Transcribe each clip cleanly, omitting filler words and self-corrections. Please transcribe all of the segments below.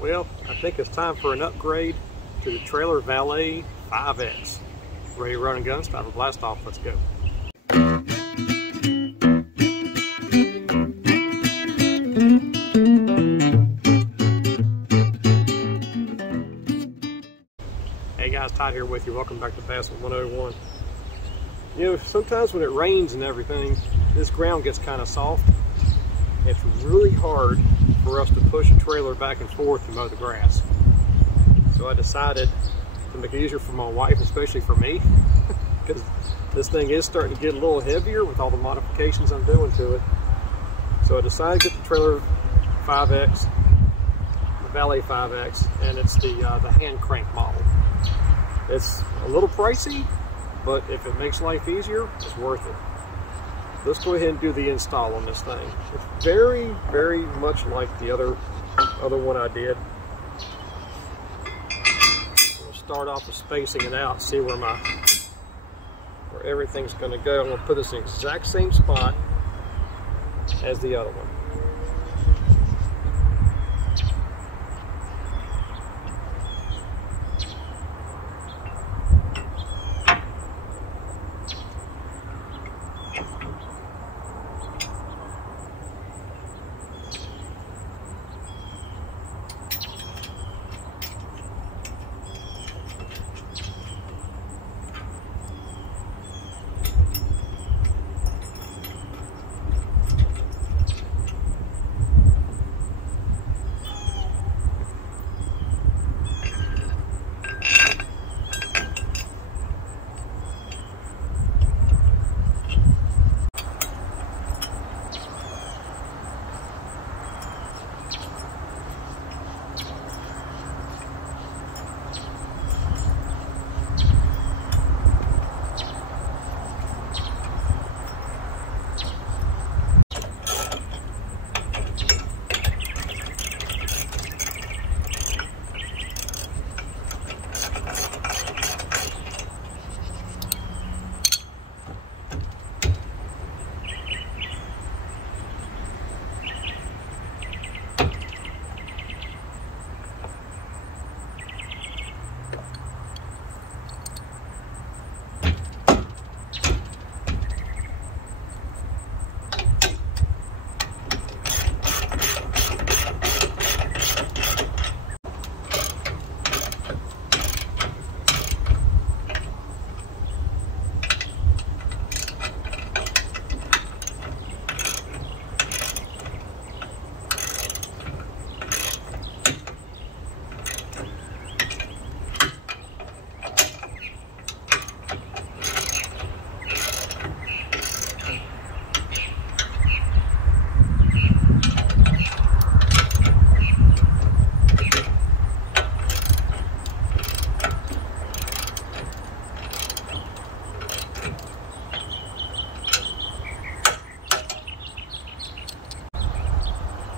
Well, I think it's time for an upgrade to the trailer Valet 5X. Ready to run and gun? It's time for blast off. Let's go. Hey guys, Todd here with you. Welcome back to Bassin 101. You know, sometimes when it rains and everything, this ground gets kind of soft. It's really hard for us to push a trailer back and forth to mow the grass. So I decided to make it easier for my wife, especially for me, because this thing is starting to get a little heavier with all the modifications I'm doing to it. So I decided to get the trailer 5X, the Valet 5X, and it's the hand crank model. It's a little pricey, but if it makes life easier, it's worth it. Let's go ahead and do the install on this thing. It's very, very much like the other one I did. We'll start off with spacing it out, see where everything's going to go. I'm going to put this in the exact same spot as the other one.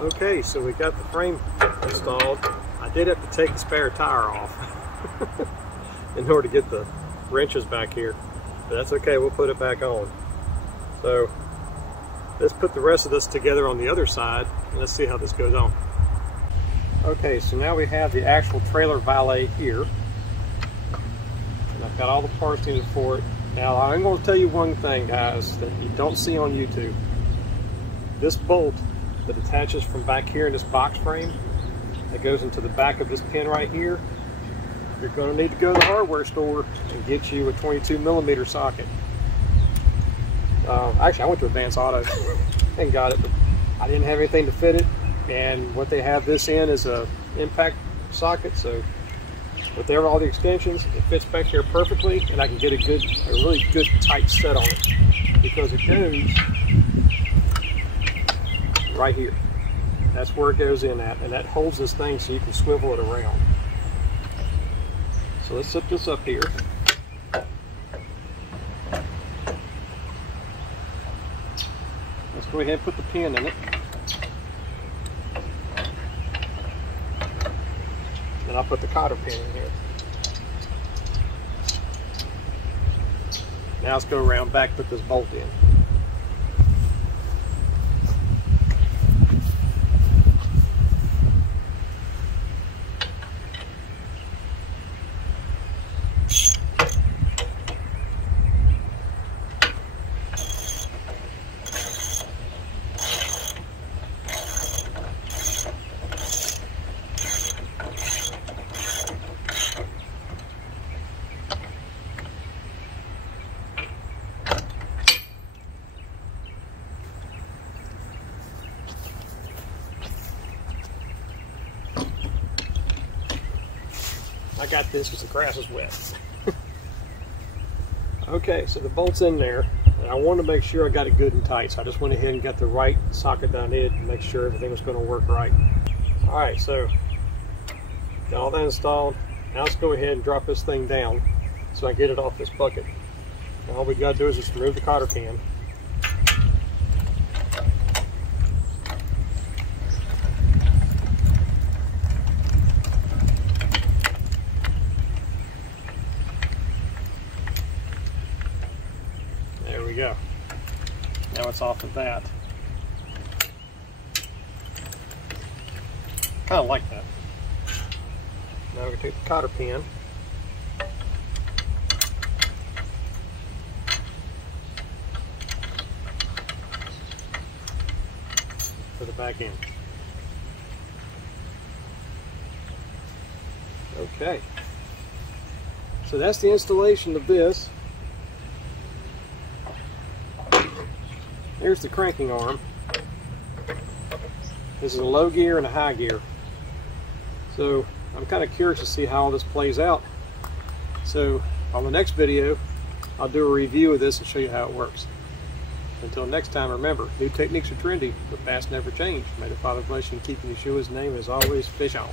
Okay, so we got the frame installed. I did have to take the spare tire off in order to get the wrenches back here, but that's okay, we'll put it back on. So let's put the rest of this together on the other side and let's see how this goes on. Okay, so now we have the actual trailer Valet here, and I've got all the parts needed for it. Now I'm going to tell you one thing, guys, that you don't see on YouTube. This bolt that attaches from back here in this box frame that goes into the back of this pin right here, you're going to need to go to the hardware store and get you a 22mm socket. Actually, I went to Advanced Auto and got it, but I didn't have anything to fit it, and what they have this in is a impact socket, so with all the extensions, it fits back here perfectly, and I can get a really good tight set on it, because it goes right here. That's where it goes in at, and that holds this thing so you can swivel it around. So let's set this up here. Let's go ahead and put the pin in it. And I'll put the cotter pin in here. Now let's go around back, put this bolt in. I got this because the grass is wet. Okay, so the bolt's in there, and I wanted to make sure I got it good and tight, so I just went ahead and got the right socket that I needed to make sure everything was going to work right. Alright, so got all that installed. Now let's go ahead and drop this thing down so I get it off this bucket. And all we got to do is just remove the cotter can. There we go. Now it's off of that. Kind of like that. Now we're going to take the cotter pin, put it back in. Okay. So that's the installation of this. Here's the cranking arm. This is a low gear and a high gear. So I'm kind of curious to see how all this plays out. So on the next video, I'll do a review of this and show you how it works. Until next time, remember, new techniques are trendy, but fast never change. May the Father bless you and keep you in Yeshua's name. As always, fish on.